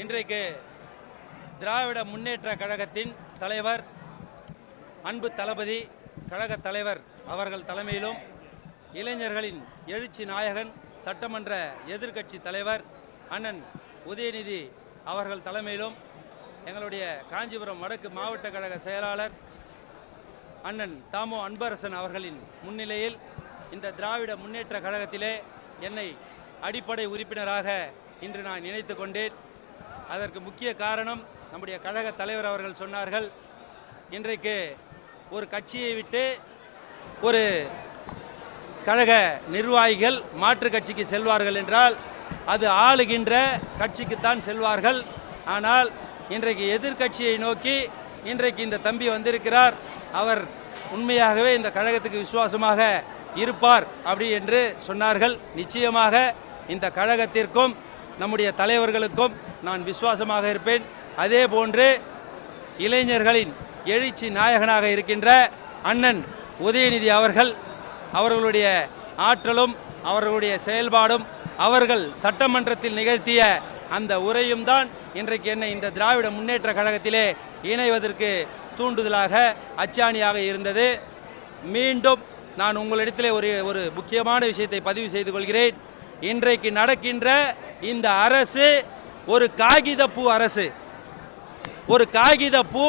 இன்றைக்கு திராவிட முன்னேற்ற கழகத்தின் தலைவர் அன்பு தளபதி கழக தலைவர் அவர்கள் தலைமையிலும் இளைஞர்களின் எழுச்சி நாயகன் சட்டமன்ற எதிர்க்கட்சி தலைவர் அண்ணன் உதயநிதி அவர்கள் தலைமையிலும் எங்களுடைய காஞ்சிபுரம் வடக்கு மாவட்ட கழக செயலாளர் அண்ணன் தாமோ அன்பரசன் அவர்களின் முன்னிலையில் இந்த திராவிட முன்னேற்ற கழகத்திலே என்னை அடிப்படை உறுப்பினராக இன்று நான் நினைத்து கொண்டேன். அதற்கு முக்கிய காரணம் நம்முடைய கழக தலைவர் அவர்கள் சொன்னார்கள், இன்றைக்கு ஒரு கட்சியை விட்டு ஒரு கழக நிர்வாகிகள் மாற்று கட்சிக்கு செல்வார்கள் என்றால் அது ஆளுகின்ற கட்சிக்குத்தான் செல்வார்கள். ஆனால் இன்றைக்கு எதிர்கட்சியை நோக்கி இன்றைக்கு இந்த தம்பி வந்திருக்கிறார், அவர் உண்மையாகவே இந்த கழகத்துக்கு விசுவாசமாக இருப்பார் அப்படி என்று சொன்னார்கள். நிச்சயமாக இந்த கழகத்திற்கும் நம்முடைய தலைவர்களுக்கும் நான் விசுவாசமாக இருப்பேன். அதே போன்று இளைஞர்களின் எழுச்சி நாயகனாக இருக்கின்ற அண்ணன் உதயநிதி அவர்களுடைய ஆற்றலும் அவர்களுடைய செயல்பாடும் அவர்கள் சட்டமன்றத்தில் நிகழ்த்திய அந்த உரையும் தான் இன்றைக்கு என்னை இந்த திராவிட முன்னேற்ற கழகத்திலே இணைவதற்கு தூண்டுதலாக அச்சாணியாக இருந்தது. மீண்டும் நான் உங்களிடத்திலே ஒரு முக்கியமான விஷயத்தை பதிவு செய்து கொள்கிறேன். இன்றைக்கு நடக்கின்ற இந்த அரசு ஒரு காகிதப்பூ அரசு. ஒரு காகிதப்பூ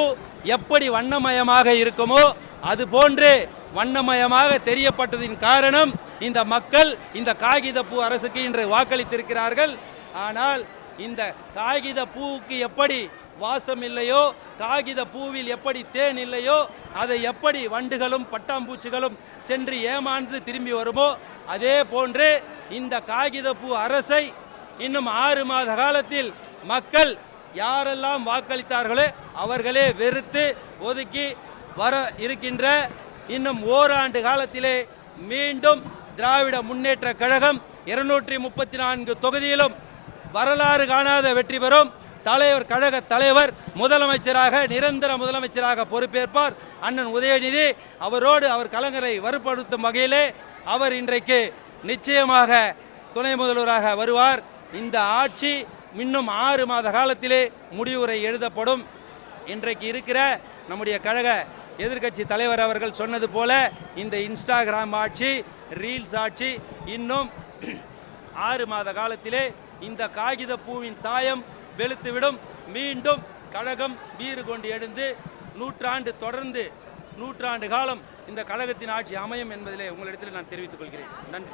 எப்படி வண்ணமயமாக இருக்குமோ அது போன்று வண்ணமயமாக தெரியப்பட்டதின் காரணம் இந்த மக்கள் இந்த காகிதப்பூ அரசுக்கு இன்று வாக்களித்திருக்கிறார்கள். ஆனால் இந்த காகித பூவுக்கு எப்படி வாசம் இல்லையோ, காகித பூவில் எப்படி தேன் இல்லையோ, அதை எப்படி வண்டுகளும் பட்டாம்பூச்சிகளும் சென்று ஏமாந்து திரும்பி வருமோ அதே போன்று இந்த காகிதப்பூ அரசை இன்னும் 6 மாத காலத்தில் மக்கள் யாரெல்லாம் வாக்களித்தார்களோ அவர்களே வெறுத்து ஒதுக்கி வர இருக்கின்ற இன்னும் ஓராண்டு காலத்திலே மீண்டும் திராவிட முன்னேற்ற கழகம் 234 தொகுதியிலும் வரலாறு காணாத வெற்றி பெறும். தலைவர் கழக தலைவர் முதலமைச்சராக நிரந்தர முதலமைச்சராக பொறுப்பேற்பார் அண்ணன் உதயநிதி. அவரோடு அவர் கலைஞரை வலுப்படுத்தும் வகையிலே அவர் இன்றைக்கு நிச்சயமாக துணை முதல்வராக வருவார். இந்த ஆட்சி இன்னும் 6 மாத காலத்திலே முடிவுரை எழுதப்படும். இன்றைக்கு இருக்கிற நம்முடைய கழக எதிர்க்கட்சி தலைவர் அவர்கள் சொன்னது போல இந்த இன்ஸ்டாகிராம் ஆட்சி, ரீல்ஸ் ஆட்சி இன்னும் 6 மாத காலத்திலே இந்த காகித பூவின் சாயம் வெளுத்துவிடும். மீண்டும் கழகம் வீறு கொண்டு எழுந்து தொடர்ந்து நூற்றாண்டு காலம் இந்த கழகத்தின் ஆட்சி அமையும் என்பதிலே உங்களிடத்தில் நான் தெரிவித்துக் கொள்கிறேன். நன்றி.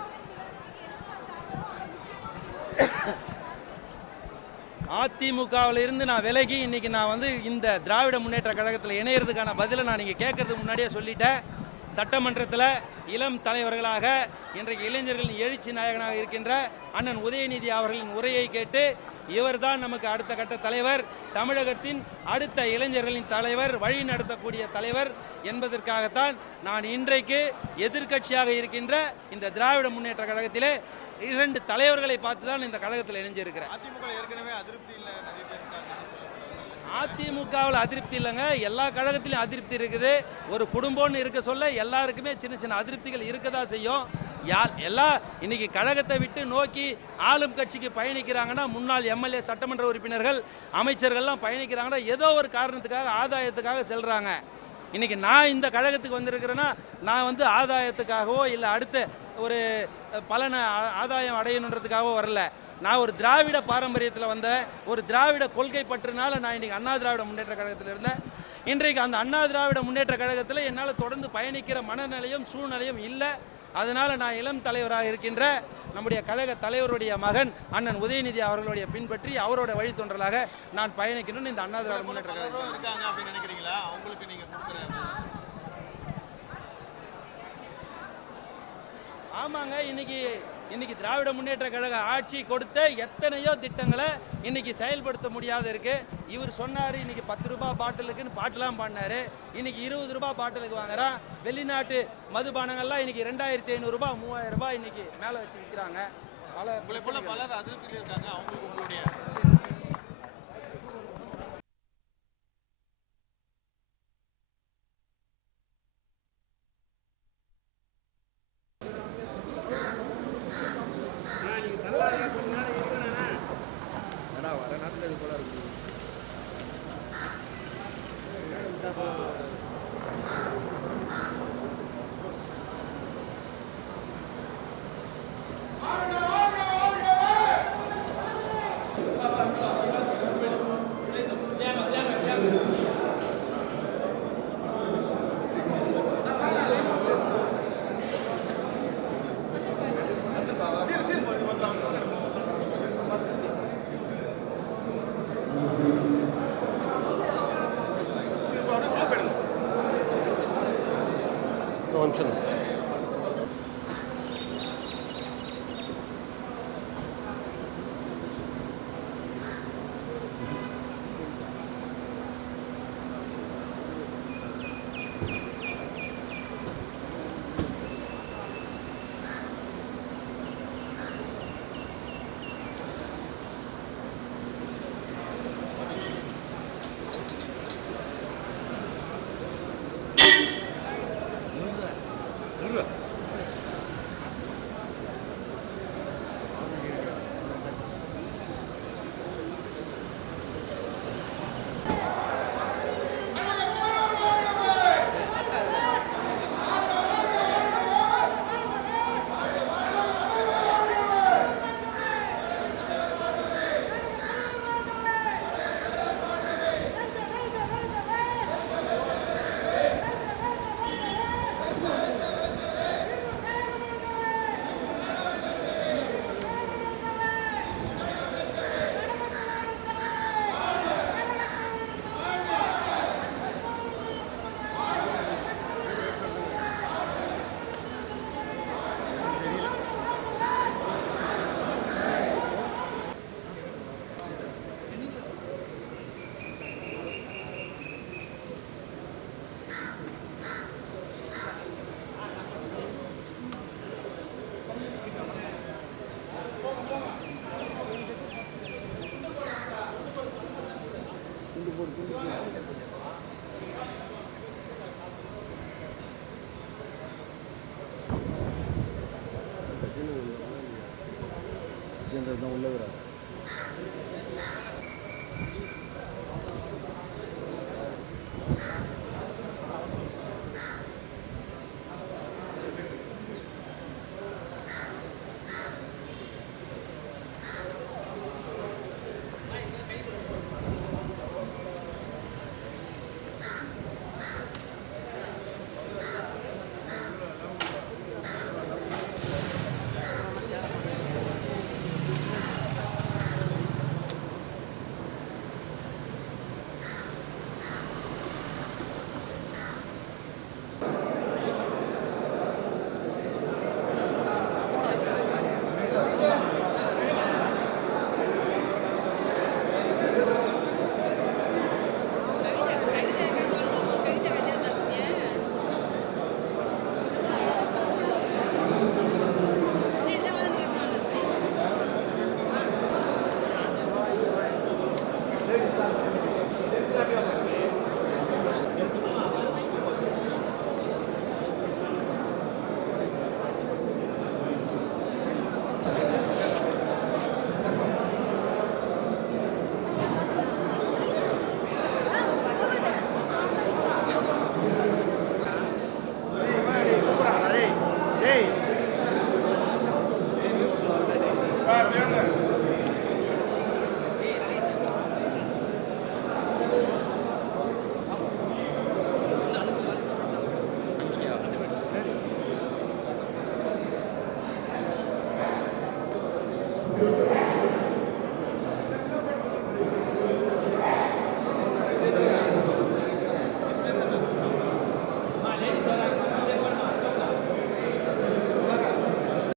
அதிமுகவில் இருந்து நான் விலகி இன்னைக்கு நான் இந்த திராவிட முன்னேற்ற கழகத்தில் இணையறதுக்கான பதிலை நான் நீங்கள் கேட்கறதுக்கு முன்னாடியே சொல்லிட்டேன். சட்டமன்றத்தில் இளம் தலைவர்களாக இன்றைக்கு இளைஞர்களின் எழுச்சி நாயகனாக இருக்கின்ற அண்ணன் உதயநிதி அவர்களின் உரையை கேட்டு இவர்தான் நமக்கு அடுத்த கட்ட தலைவர், தமிழகத்தின் அடுத்த இளைஞர்களின் தலைவர், வழி நடத்தக்கூடிய தலைவர் என்பதற்காகத்தான் நான் இன்றைக்கு எதிர்க்கட்சியாக இருக்கின்ற இந்த திராவிட முன்னேற்ற கழகத்திலே 2 தலைவர்களை பார்த்து தான் இந்த கழகத்தில் இணைஞ்சிருக்கிறேன். அதிமுகவில் அதிருப்தி இல்லைங்க, எல்லா கழகத்திலையும் அதிருப்தி இருக்குது. ஒரு குடும்பம்னு இருக்க சொல்ல எல்லாருக்குமே சின்ன சின்ன அதிருப்திகள் இருக்கதா செய்யும். இன்னைக்கு கழகத்தை விட்டு நோக்கி ஆளும் கட்சிக்கு பயணிக்கிறாங்கன்னா, முன்னாள் எம்எல்ஏ சட்டமன்ற உறுப்பினர்கள் அமைச்சர்கள்லாம் பயணிக்கிறாங்கன்னா ஏதோ ஒரு காரணத்துக்காக ஆதாயத்துக்காக செல்றாங்க. இன்னைக்கு நான் இந்த கழகத்துக்கு வந்திருக்கிறேன்னா நான் ஆதாயத்துக்காகவோ இல்லை அடுத்த ஒரு பலனை ஆதாயம் அடையணுன்றதுக்காகவோ வரல. நான் ஒரு திராவிட பாரம்பரியத்தில் வந்தேன், ஒரு திராவிட கொள்கை பற்றுனால நான் இன்றைக்கி அண்ணா திராவிட முன்னேற்ற கழகத்தில் இருந்தேன். இன்றைக்கு அந்த அண்ணா திராவிட முன்னேற்ற கழகத்தில் என்னால் தொடர்ந்து பயணிக்கிற மனநிலையும் சூழ்நிலையும் இல்லை. அதனால் நான் இளம் தலைவராக இருக்கின்ற நம்முடைய கழக தலைவருடைய மகன் அண்ணன் உதயநிதி அவர்களுடைய பின்பற்றி அவரோட வழித்தொன்றலாக நான் பயணிக்கணும்னு இந்த அண்ணா திராவிட முன்னேற்ற கழகம் இருக்காங்க அப்படின்னு நினைக்கிறீங்களா? அவங்களுக்கு நீங்கள் ஆமாங்க. இன்னைக்கு திராவிட முன்னேற்ற கழக ஆட்சி கொடுத்த எத்தனையோ திட்டங்களை இன்னைக்கு செயல்படுத்த முடியாத இருக்கு. இவர் சொன்னார் இன்னைக்கு 10 ரூபாய் பாட்டிலுக்குன்னு பாட்டெல்லாம் பாடினாரு. இன்னைக்கு 20 ரூபாய் பாட்டிலுக்கு வாங்குறான். வெளிநாட்டு மதுபானங்கள்லாம் இன்னைக்கு 2500 ரூபாய் 3000 ரூபாய் இன்னைக்கு மேலே வச்சு விற்கிறாங்க. பலர் அதிருப்தியில் இருக்காங்க. அவங்களுக்கு உங்களுடைய வரேன். கொஞ்சம் தான் உள்ளவரா Good.